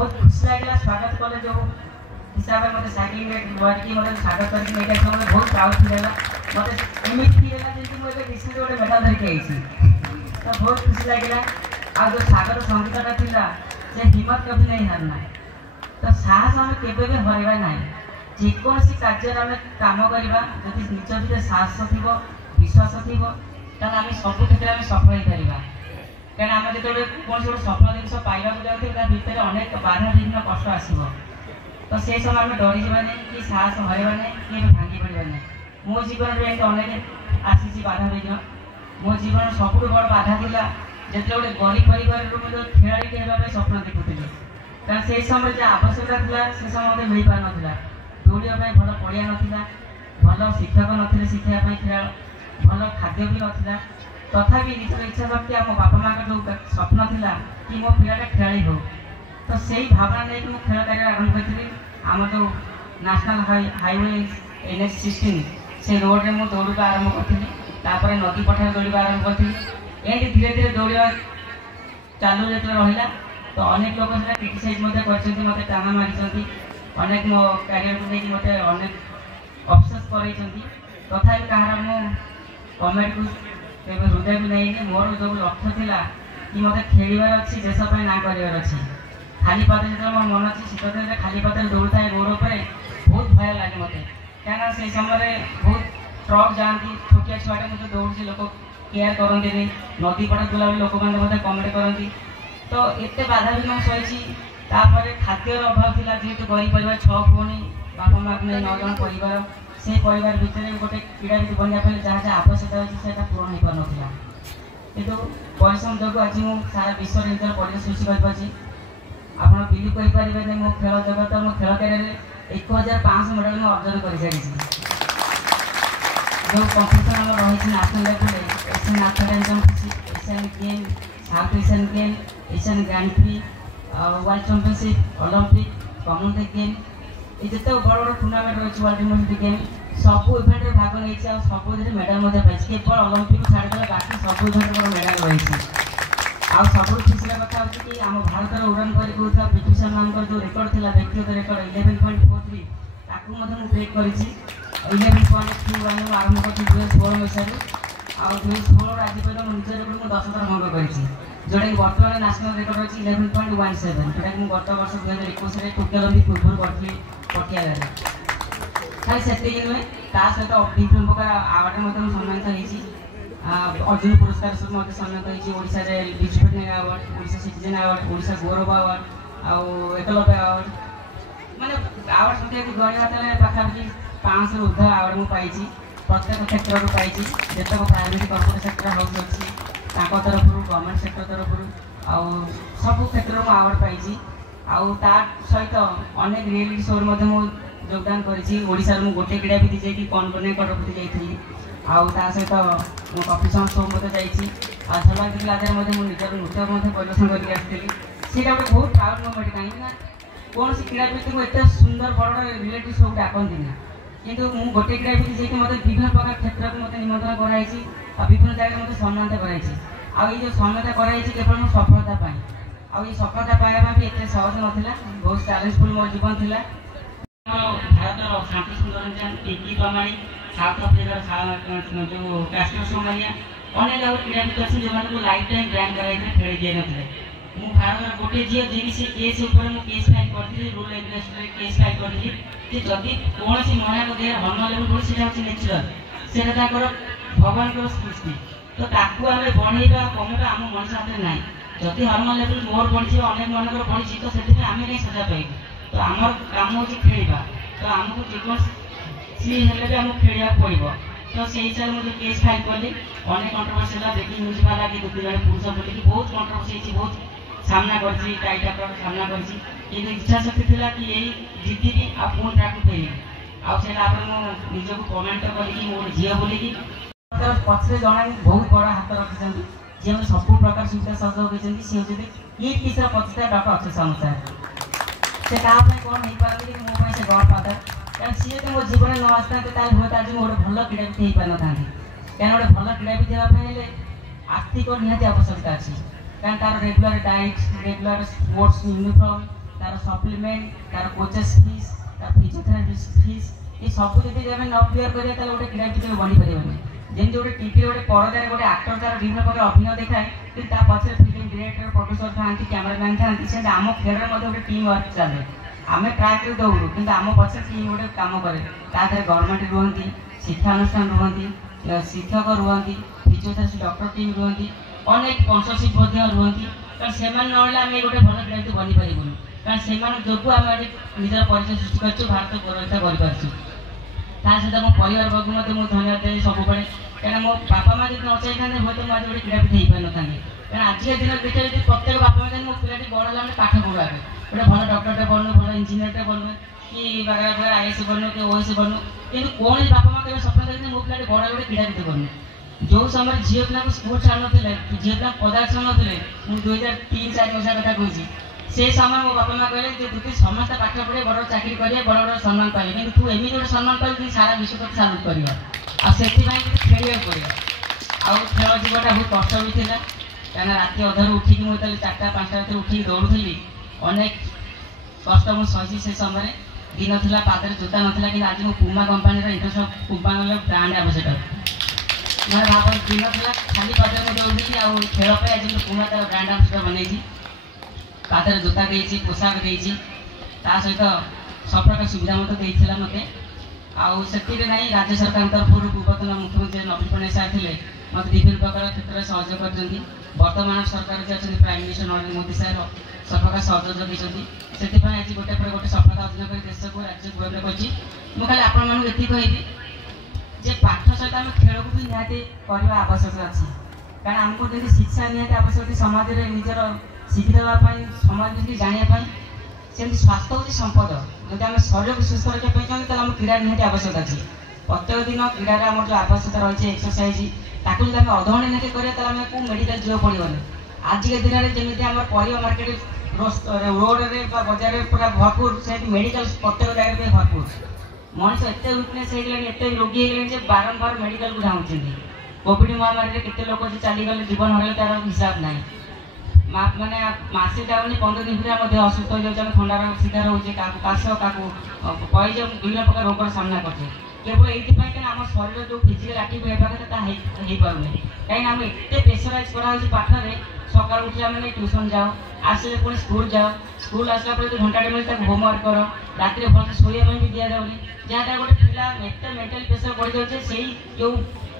बहुत खुशी लगे स्वागत कले जो हिसाब से मतलब साइकिल में लड़की मतलब स्वागत करके नहीं गया मतलब बहुत प्राउड फील है मतलब एमती फील है जैसे मुझे रिसेंट गोटे मेडल धरिक आई तो बहुत खुशी लगे आ जो स्वागत संगीतटा था से हिम्मत कभी नहीं हारना तो साहस आम केवे भी हरवा ना जेकोसी कार्य आम कम करवा जब निज भर साहस थी विश्वास थी आम सब क्षेत्र में सफल हो पार क्या आम जो कौन गोटे सफल जिन पाइबा जाऊँ भितर अनेक बाधा विघ्न कष्ट आसो तो से समय आम डरी जावानी कि साहस हरवा ना कि भांगी पड़ा ना मो जीवन में अनेक आसी बाधा विघ्न मो जीवन सब बड़ बाधा था जो गोटे गरीब परिवार खेलाड़ी होगा स्वप्न देखुली कारण से समय जो आवश्यकता था से समय मिल पार ना दौड़ापी भल पड़िया ना भल शिक्षक नी शिखापी खेल भल खाद्य भी नाला तथापि निजर इच्छा शक्ति आम बापा माँ जो स्वप्न था कि मो पिलाटा खेलाड़ी हो तो से भावना नहीं कि खेल कार्य आरंभ करी आम जो नेशनल हाईवे NH-16 से रोड में मुझे दौड़ा आरंभ करी नदी पठार दौड़ा आरंभ करी एमती धीरे धीरे दौड़ा चालू जो रहा तो अनेक लोग क्रिटिसाइज मत टाणा मारी अनेक मो क्यारियर को लेकिन मत अनेक अफसोस कर तथा कहार मो कमेंट को हृदय भी नहीं मोर जो लक्ष्य था कि मत खेलार अच्छी देशपाई ना करार अच्छी खाली पाद जो मोर मन अच्छी शीत दिन खाली पाद दौड़ था रोड पर बहुत भय लगे मत क्या से समय बहुत ट्रक जाती छोटिया छुआटे मुझे दौड़ी लोक केयर करते नदी पट बुला लोक मैंने कमेंट करती तो एत बाधा विघ्न सही खाद्यर अभाव था जेहेतु गरीब परिवार 6 भौणी बापा माँ को नहीं 9 जन परिवार से परिवार भितर गोटे क्रीड़ाविद बनवाई जहाँ जहाँ आवश्यकता अच्छी से पूरण हो पार ना कि परिश्रम जो आज मुझे सारा विश्व निजर परिचय सृष्टि कर आप बिलीव करें मो खेल जगत मो खेल कैरियर 1500 मेडल मैं अर्जन कर सारी जो कंपिटिशन रही national level Asian athletics championship Asian game south Asian game Asian grand pre world championship Olympic Commonwealth game ये जिते बड़ बड़ टूर्णामेंट रही वर्ल्ड यूनिवर्सिटी गेम सब इवेंट में भाग नहीं सब मेडल पाई केवल ओलंपिक छाड़देला बाकी सब इवेंट मोर मेडल रही आ सब खुशी कथा कि आम भारत उड़ान पर पीटी उषा मैम जो रेकर्ड था व्यक्तिगत रेकर्ड 11.43 ताकू ब्रेक कर 11.21 आरंभ कर 2016 मसीह आ 2016 आज पर्यटन निज रेकर्ड मुझे 10 थर भंग कर जोटा कि बर्तमान नेशनल रेकर्ड अच्छी 11.17 जोटा कि गत वर्ष 2021 टोकियो ओलंपिक पूर्व करी पटियाला खाली से नुहे ता सहित विभिन्न प्रकार आवार्ड सम्मानित होती अर्जुन पुरस्कार सब सम्मानित होता district award Odisha citizen award Odisha गौरव अवार्ड आउ एकलव्य अवार्ड माने अवार्ड संख्या गणना पाखापाखि 500 ऊर्ध अवार्ड मुझे पाई प्रत्येक क्षेत्र में पाई जितक प्राइवेट कॉर्पोरेट सेक्टर हाउस अच्छी तरफ गवर्नमेंट सेक्टर तरफ आउ सब क्षेत्र में अवार्ड पाई आउ सहित अनेक रियलिटी शो योगदान कर गोटे क्रीड़ाविद जी कौन बने कटक जाइए आउ सहित मो कॉम्पिटिशन शो झलक दिखला मुझे निजर नृत्य परिवेशन करके आसती सीटा गोटे बहुत प्राउड मोमेंट कहीं कौन क्रीड़ाविद को एत सुंदर बड़ रियलिटी शो डाकती ना किंतु मुझे गोटे क्रीड़ाविद जी मतलब विभिन्न प्रकार क्षेत्र को मतलब निमंत्रण कराई विभिन्न जगह मतलब सम्मानित कराई आउ ये सम्मानित कराई केवल मो सफलता आउ ये सफलता पाइबा भी एत सहज नाला बहुत चैलेंजफुल मो जीवन था भारत शांति सुंदर टिकी कमाई साउथ अफ्रिकार जो काश्मीर सोमालिया अनेक आउ क्रीड़ाविद अच्छे जो लाइफ टाइम ब्रांड कराई खेल दिए ना मुझे भारत गोटे झील जी से केस केस फाइल करी रूल रेगुलेशन केस फाइल करी जदि कौन सी महिला को देह हर्मोन लेवल बढ़ी से नेचुराल से भगवान सृष्टि तो ताकू आम बढ़ेगा कमेगा आम मनुष्य हाथ में ना जदि हर्मोन लेवल मोर बढ़ी अनेक मानक बढ़ी तो से आम नहीं सजा पाइबू तो आम काम हो खेलवा तो आमको जेकोसी भी आमको खेल पड़ो तो से हिसाब से मुझे केस फाइल कली अनेक कंट्रोवर्सी है ब्रेकिंग न्यूज वाला कि 2 जन पुरुष बोलिकी बहुत कंट्रोवर्सी बहुत सामना कर टाइट सामना कर इच्छा शक्ति थी कि यही जीतबी आपुण ट्राक फेरबी आजक कमेंट करी मोर झील बोलिकी पछे जन बहुत बड़ा हाथ रखी जी सब प्रकार सुविधा सहयोग होती सी हूँ ये किसी 25टा डॉक्टर अच्छे अनुसार से कौन हो पारे कि मो से गड फादर कारण सी जो मो जीवन न आसता हूँ आज गोटे भल क्रीड़ाविद हो पार ना क्या गोटे भल क्रीड़ाविद होगापे आर्थिक निहाती आवश्यकता अच्छी कारण तार regular diet regular sports uniform तार सप्लीमेंट तार कोचेस फीस तार फिजियोथेरापिस्ट फीस ये सब जब आम न क्लीयर करें गोटे क्रीड़ाविद बनी पारे जमी गोटे टीवी गोटे परदार गोटे आक्टर तार विभिन्न प्रकार अभिनय देखाए कि पचर फिल्म डिरेक्टर प्रोड्यूसर था कैमेरामैन था से आम खेल गोटे टीम वर्क चले आम ट्राक दौड़ू कि आम पचर टीम गोटे कम करे तादे गवर्नमेंट रुहति शिक्षानुष्ठान रुहति शिक्षक रुहति फिजियोथेरापिस्ट डॉक्टर टीम रुहति अनेक स्पॉन्सरशिप रुहति कारण से आम गोटे भल क्रीड़ाविद बनी पारूँ कारण से जो आम निजर परिचय सृष्टि कर भारत गौरवता सहित मो परिवार वर्ग मुझे धन्यवाद देवी सब कहीं मो बापा माँ जब न चाहिए हूँ तो मुझे गोटे क्रीड़ाविद हो पारि ना कारण आज दिन देखिए प्रत्येक बापा माँ मो पिला बड़ है पाठ पढ़ा गोटे भल डॉक्टर बनू भल इंजीनियर बनू कि आईएएस बनू कि ओएस बनू कि कौन बापा माँ कभी स्वप्न देखते मो पिला बड़ गोटे क्रीड़ाविद बनू जो समय झील पिला स्पोर्ट्स छाड़ ना झील पिला पदार्थ छाड़ ना 2003-4 मसीहा कथा कहूँ से समय मो बापा माँ कहले तू समस्त पाठ पढ़े बड़ चाकरी करेंगे बड़ बड़ सम्मान पाइबे कि तू एमती गोटे सम्मान पाइबू सारा विश्व तक सालुट कर खेल पड़े आउ खेल जीवटा बहुत कष्ट भी था कहीं राति अधारू उठिक मुझे 4-5 उठिक दौड़ी अनेक कष्ट मुझे सही से समय दिन था पादर जोता नाला कि आज मो पुमा कंपानी इंटरनेशनल पुमा ब्रांड आवश्यक मैं भाव दिन था खाली पादर मुझे दौड़ी आउ खेल आज पुमा तार ब्रांड आवश्यक बनई पादर जोता देती पोशाक देती सहित सब प्रकार सुविधा देता मत आते ना राज्य सरकार तरफ पूर्वतन मुख्यमंत्री नवीन पट्टनायक सार थे मत विभिन्न प्रकार क्षेत्र में सहयोग कर वर्तमान सरकार जो अच्छे प्राइम मिनिस्टर नरेंद्र मोदी सार सब प्रकार सहयोग देते आज गोटे पर गोटे सफलता अर्जन कर देश को राज्य गौरव कर खाली आपण ये कहबी पाठ सहित आम खेल को भी निहाती करने आवश्यक अच्छी कारण आमको जब शिक्षा निहाती आवश्यक समाज में निजर शिखि देवाई समाज में जानापी सेमती स्वास्थ्य हूँ संपद जब आम शरीर को सुस्थ रखापी चाहिए आम क्रीड़ा निहाती आवश्यक अच्छी प्रत्येक दिन क्रीडार आम जो आवश्यकता रही है एक्सरसाइज ताकू जब आम अधघंटे निहाती करें आम को मेडिकल जीव पड़ोनी आजिका दिन में जमी आम परिवा मार्केट रोड रे बजार में पूरा भरपूर से मेडिकल प्रत्येक जगह भरपूर मनीष एत वीकनेस एत रोगी हो बारंबार मेडिकल को धाऊँ कोविड महामारी केते लोक चलीगले जीवन हर तार हिसाब ना मैंने मसे जाऊनी 15 दिन भर असुस्थ हो जाए थंडार शिकार होचे काश क्या कही विभिन्न प्रकार रोगर सामना करते केवल ये आम शरीर जो फिजिकल एक्टिव होगा पारे कहीं आम एत प्रेसराइज कराई पाठर सका उठा मैंने ट्यूशन जाओ आसे पुणी स्कूल जाओ स्कूल आसला पर घंटा मिले होमवर्क कर रात भल शोवा भी दि जाऊनी जहाँद्वारा गोटे पिला एत मेंटल प्रेसर बढ़ जाए से जो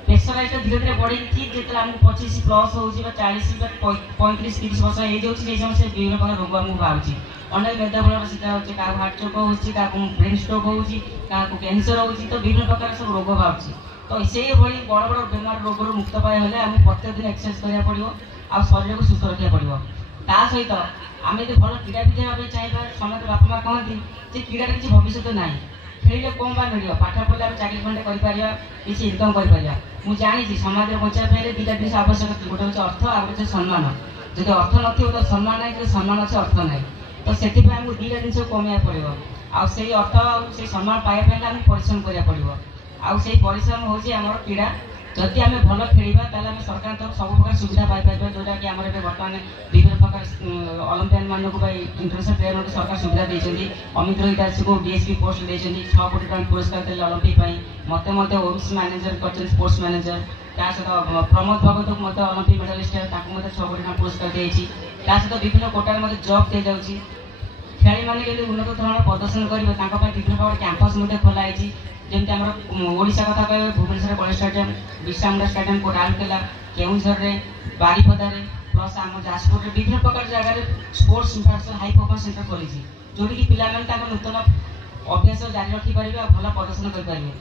प्रेसराइज धीरे धीरे बढ़ी जो आमको 25+ हो 40-35-30 वर्ष एज हो समय से विभिन्न प्रकार रोग आमको बाहर अनेक मेधाबल शिकार होती क्या हार्ट चोक हो ब्रेन स्ट्रोक हो कैंसर हो तो विभिन्न प्रकार सब रोग बाहर तो से भाई बड़ बड़ बेमार रोग मुक्त पाइबा आम प्रत्येक दिन एक्सरसाइज करा पड़ो आ शरीर को सुस्थ रखा पड़ो ता सहित आम जो भल क्रीड़ाविद होगा चाहिए समस्त बापा माँ कहती क्रीड़ा किसी भविष्य ना खेल कौन बा मिल पाठ पढ़े आम चाकरी खंडे कर इनकम कर मुझे जानी समाज में बचाई दुटा जिन आवश्यक गोटे हूँ अर्थ आ गए सम्मान जो अर्थ न तो सम्मान ना सम्मान अच्छे अर्थ ना तो से आमको दुटा जिन कमाया पड़ो आई अर्थ से सम्मान पाइबा आम परिश्रम करा पड़ो आई परिश्रम हूँ आम क्रीड़ा जदि आम भल खेलवा आम सरकार तरफ सब प्रकार सुविधा पाइपर जोटा कि आम बर्तमान विभिन्न प्रकार ओलंपियन मानक इंटरनेशनल प्लेयर सरकार सुविधा देती अमित रोहित दास को डीएसपी पोस्ट देते 6 कोटी टଙ୍କା पुरस्कार देते ओलंपिक मत ओबीसी मैनेजर कर स्पोर्ट्स मैनेजर त्या सहित प्रमोद भगत को मत ओलंपिक मेडालिस्ट 6 कोटी टଙ୍କା पुरस्कार देती सहित विभिन्न कोटार मत जॉब दी जाऊँगी खेली मैंने केमी उन्नत धरण प्रदर्शन करेंगे विभिन्न प्रकार कैंपस खोलाई जमी आम ओडिशा कथा कह Bhubaneswar college stadium Birsa Munda stadium को राउरकेला केउझर बारिपदार प्लस आम जाजपुर विभिन्न प्रकार जगह sports infrastructure high performance centre खोली जोटी कि पिला नूतन अभ्यास जारी रखिपारे भल प्रदर्शन करेंगे।